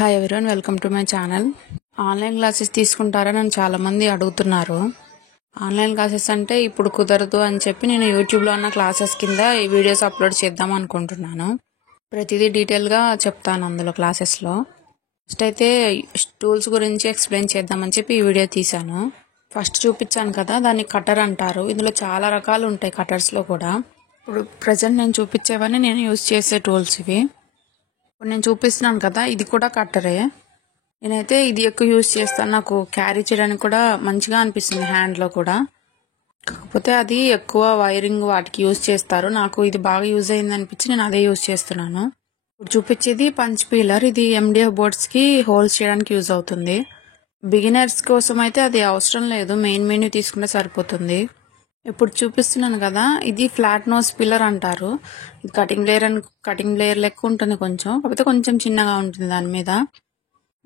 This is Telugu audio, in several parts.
Hi everyone, welcome to my channel. Online classes తీసుకుంటారా నన్ను చాలామంది అడుగుతున్నారు. ఆన్లైన్ క్లాసెస్ అంటే ఇప్పుడు కుదరదు అని చెప్పి నేను యూట్యూబ్లో ఉన్న క్లాసెస్ కింద ఈ వీడియోస్ అప్లోడ్ చేద్దాం అనుకుంటున్నాను. ప్రతిదీ డీటెయిల్గా చెప్తాను అందులో క్లాసెస్లో. ఫస్ట్ అయితే టూల్స్ గురించి ఎక్స్ప్లెయిన్ చేద్దామని చెప్పి ఈ వీడియో తీశాను. ఫస్ట్ చూపించాను కదా, దాన్ని కటర్ అంటారు. ఇందులో చాలా రకాలు ఉంటాయి కటర్స్లో కూడా. ఇప్పుడు ప్రజెంట్ నేను చూపించేవన్నీ నేను యూజ్ చేసే టూల్స్ ఇవి. ఇప్పుడు నేను చూపిస్తున్నాను కదా, ఇది కూడా కట్టరే. నేనైతే ఇది ఎక్కువ యూజ్ చేస్తాను, నాకు క్యారీ చేయడానికి కూడా మంచిగా అనిపిస్తుంది హ్యాండ్లో కూడా. కాకపోతే అది ఎక్కువ వైరింగ్ వాటికి యూజ్ చేస్తారు, నాకు ఇది బాగా యూజ్ అయింది అనిపించి నేను అదే యూజ్ చేస్తున్నాను. ఇప్పుడు చూపించేది పంచ్ పీలర్. ఇది MDF బోర్డ్స్కి హోల్స్ చేయడానికి యూజ్ అవుతుంది. బిగినర్స్ కోసం అయితే అది అవసరం లేదు, మెయిన్ మెన్యూ తీసుకుంటే సరిపోతుంది. ఇప్పుడు చూపిస్తున్నాను కదా, ఇది ఫ్లాట్ నోస్ పిల్లర్ అంటారు. ఇది కటింగ్ లేయర్ లెక్క ఉంటుంది కొంచెం, కాకపోతే కొంచెం చిన్నగా ఉంటుంది దాని మీద.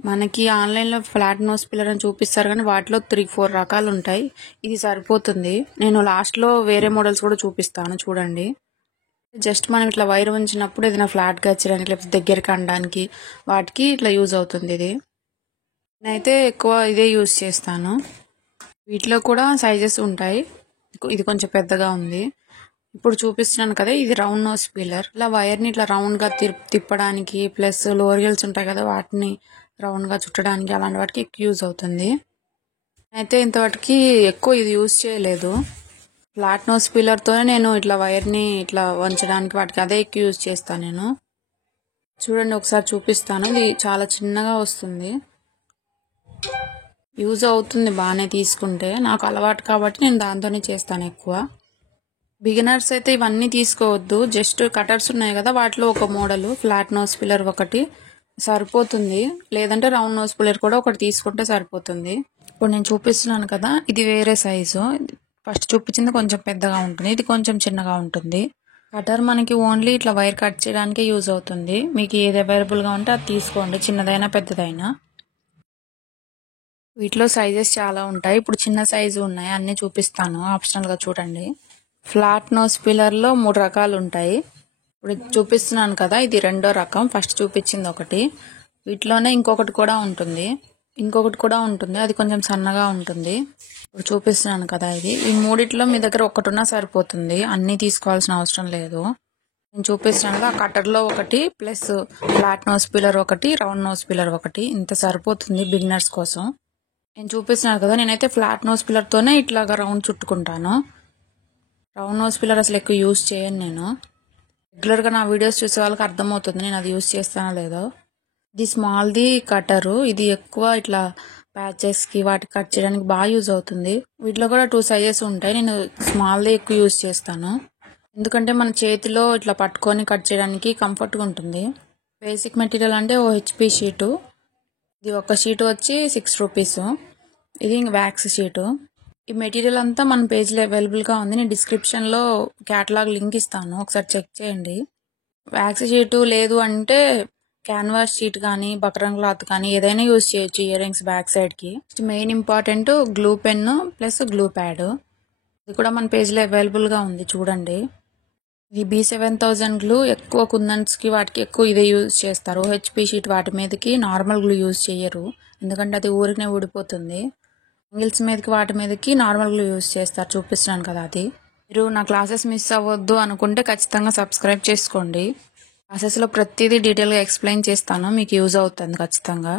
మనకి ఆన్లైన్లో ఫ్లాట్ నోస్ పిల్లర్ అని చూపిస్తారు కానీ వాటిలో 3-4 రకాలు ఉంటాయి. ఇది సరిపోతుంది. నేను లాస్ట్లో వేరే మోడల్స్ కూడా చూపిస్తాను చూడండి. జస్ట్ మనం ఇట్లా వైర్ ఉంచినప్పుడు ఏదైనా ఫ్లాట్గా చేయడానికి లేకపోతే దగ్గరికి అనడానికి వాటికి ఇట్లా యూజ్ అవుతుంది ఇది. నేనైతే ఎక్కువ ఇదే యూజ్ చేస్తాను. వీటిలో కూడా సైజెస్ ఉంటాయి, ఇది కొంచెం పెద్దగా ఉంది. ఇప్పుడు చూపిస్తున్నాను కదా, ఇది రౌండ్ నోస్ పీలర్. ఇలా వైర్ని ఇట్లా రౌండ్గా తిప్పడానికి, ప్లస్ లోరియల్స్ ఉంటాయి కదా వాటిని రౌండ్గా చుట్టడానికి, అలాంటి వాటికి ఎక్కువ యూజ్ అవుతుంది. అయితే ఇంతవాటికి ఎక్కువ ఇది యూజ్ చేయలేదు. ఫ్లాట్ నోస్ పీలర్తోనే నేను ఇట్లా వైర్ని ఇట్లా వంచడానికి వాటికి అదే ఎక్కువ యూజ్ చేస్తాను నేను. చూడండి ఒకసారి చూపిస్తాను, ఇది చాలా చిన్నగా వస్తుంది. యూజ్ అవుతుంది బాగానే తీసుకుంటే, నాకు అలవాటు కాబట్టి నేను దాంతోనే చేస్తాను ఎక్కువ. బిగినర్స్ అయితే ఇవన్నీ తీసుకోవద్దు, జస్ట్ కటర్స్ ఉన్నాయి కదా వాటిలో ఒక మోడల్ ఫ్లాట్ నోస్ పిల్లర్ ఒకటి సరిపోతుంది, లేదంటే రౌండ్ నోస్ పిల్లర్ కూడా ఒకటి తీసుకుంటే సరిపోతుంది. ఇప్పుడు నేను చూపిస్తున్నాను కదా, ఇది వేరే సైజు. ఫస్ట్ చూపించింది కొంచెం పెద్దగా ఉంటుంది, ఇది కొంచెం చిన్నగా ఉంటుంది. కటర్ మనకి ఓన్లీ ఇట్లా వైర్ కట్ చేయడానికే యూజ్ అవుతుంది. మీకు ఏది అవైలబుల్గా ఉంటే అది తీసుకోండి, చిన్నదైనా పెద్దదైనా. వీటిలో సైజెస్ చాలా ఉంటాయి, ఇప్పుడు చిన్న సైజు ఉన్నాయి, అన్నీ చూపిస్తాను ఆప్షనల్గా చూడండి. ఫ్లాట్ నోస్ పిల్లర్లో 3 రకాలు ఉంటాయి. ఇప్పుడు చూపిస్తున్నాను కదా, ఇది రెండో రకం. ఫస్ట్ చూపించింది ఒకటి, వీటిలోనే ఇంకొకటి కూడా ఉంటుంది, అది కొంచెం సన్నగా ఉంటుంది. ఇప్పుడు చూపిస్తున్నాను కదా, ఈ మూడిట్లో మీ దగ్గర ఒకటి ఉన్నా సరిపోతుంది, అన్నీ తీసుకోవాల్సిన అవసరం లేదు. నేను చూపిస్తున్నాను ఆ కటర్లో ఒకటి, ప్లస్ ఫ్లాట్ నోస్ పిల్లర్ ఒకటి, రౌండ్ నోస్ పిల్లర్ ఒకటి, ఇంత సరిపోతుంది బిగినర్స్ కోసం. నేను చూపిస్తున్నాను కదా, నేనైతే ఫ్లాట్ నోస్ పిల్లర్తోనే ఇట్లాగా రౌండ్ చుట్టుకుంటాను. రౌండ్ నోస్ పిల్లర్ అసలు ఎక్కువ యూజ్ చేయను నేను. రెగ్యులర్గా నా వీడియోస్ చూసే వాళ్ళకి అర్థమవుతుంది నేను అది యూజ్ చేస్తానో లేదో. ఇది స్మాల్ది కటరు, ఇది ఎక్కువ ఇట్లా ప్యాచెస్కి వాటికి కట్ చేయడానికి బాగా యూజ్ అవుతుంది. వీటిలో కూడా 2 సైజెస్ ఉంటాయి, నేను స్మాల్ది ఎక్కువ యూజ్ చేస్తాను. ఎందుకంటే మన చేతిలో ఇట్లా పట్టుకొని కట్ చేయడానికి కంఫర్ట్గా ఉంటుంది. బేసిక్ మెటీరియల్ అంటే OHP షీటు, ఇది ఒక షీటు వచ్చి 6 రూపీస్. ఇది వ్యాక్స్ షీటు. ఈ మెటీరియల్ అంతా మన పేజ్లో అవైలబుల్గా ఉంది, నేను డిస్క్రిప్షన్లో క్యాటలాగ్ లింక్ ఇస్తాను, ఒకసారి చెక్ చేయండి. వ్యాక్స్ షీటు లేదు అంటే క్యాన్వాస్ షీట్ కానీ బక్రం క్లాత్ కానీ ఏదైనా యూజ్ చేయొచ్చు ఇయర్ రింగ్స్ బ్యాక్ సైడ్కి. Main important glue pen plus glue pad, ఇది కూడా మన పేజ్లో అవైలబుల్గా ఉంది చూడండి. ఇది B7000 గ్లూ, ఎక్కువ కుందన్స్కి వాటికి ఎక్కువ ఇదే యూజ్ చేస్తారు. OHP షీట్ వాటి మీదకి నార్మల్ గ్లూ యూజ్ చేయరు, ఎందుకంటే అది ఊరికనే ఊడిపోతుంది. సింగిల్స్ మీదకి వాటి మీదకి నార్మల్ గ్లూ యూజ్ చేస్తారు, చూపిస్తున్నాను కదా అది. మీరు నా క్లాసెస్ మిస్ అవ్వద్దు అనుకుంటే ఖచ్చితంగా సబ్స్క్రైబ్ చేసుకోండి. క్లాసెస్లో ప్రతిదీ డీటెయిల్గా ఎక్స్ప్లెయిన్ చేస్తాను, మీకు యూజ్ అవుతుంది ఖచ్చితంగా.